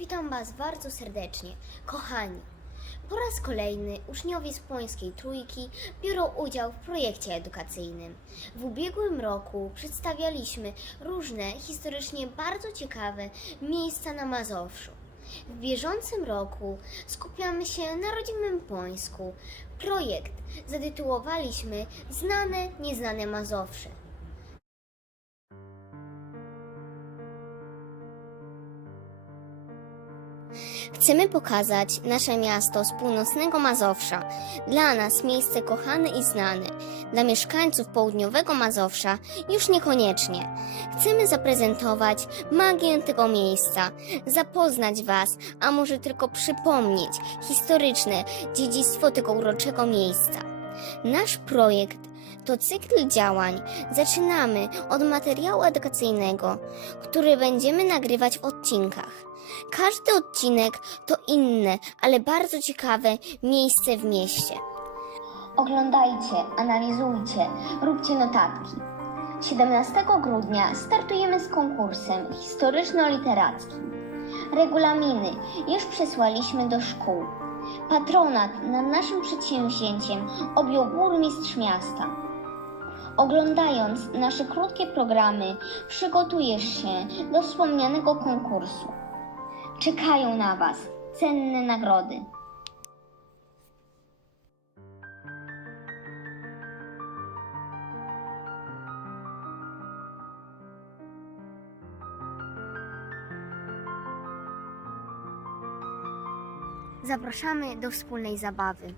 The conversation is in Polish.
Witam Was bardzo serdecznie, kochani. Po raz kolejny uczniowie z Płońskiej Trójki biorą udział w projekcie edukacyjnym. W ubiegłym roku przedstawialiśmy różne historycznie bardzo ciekawe miejsca na Mazowszu. W bieżącym roku skupiamy się na rodzimym Płońsku. Projekt zatytułowaliśmy Znane, nieznane Mazowsze. Chcemy pokazać nasze miasto z północnego Mazowsza. Dla nas miejsce kochane i znane. Dla mieszkańców południowego Mazowsza już niekoniecznie. Chcemy zaprezentować magię tego miejsca, zapoznać Was, a może tylko przypomnieć historyczne dziedzictwo tego uroczego miejsca. Nasz projekt to cykl działań. Zaczynamy od materiału edukacyjnego, który będziemy nagrywać w odcinkach. Każdy odcinek to inne, ale bardzo ciekawe miejsce w mieście. Oglądajcie, analizujcie, róbcie notatki. 17 grudnia startujemy z konkursem historyczno-literackim. Regulaminy już przesłaliśmy do szkół. Patronat nad naszym przedsięwzięciem objął burmistrz miasta. Oglądając nasze krótkie programy, przygotujesz się do wspomnianego konkursu. Czekają na Was cenne nagrody. Zapraszamy do wspólnej zabawy.